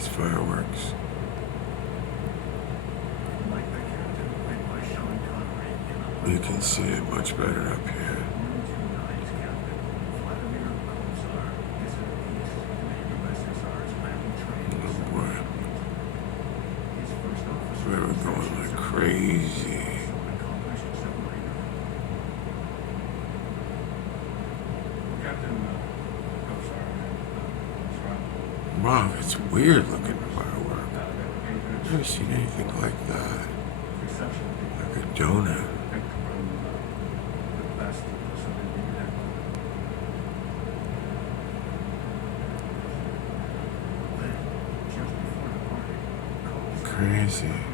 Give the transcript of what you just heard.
these fireworks. You can see it much better up here. Oh boy. We were going like crazy. Wow, it's weird looking firework. I've never seen anything like that. Like a donut. Crazy.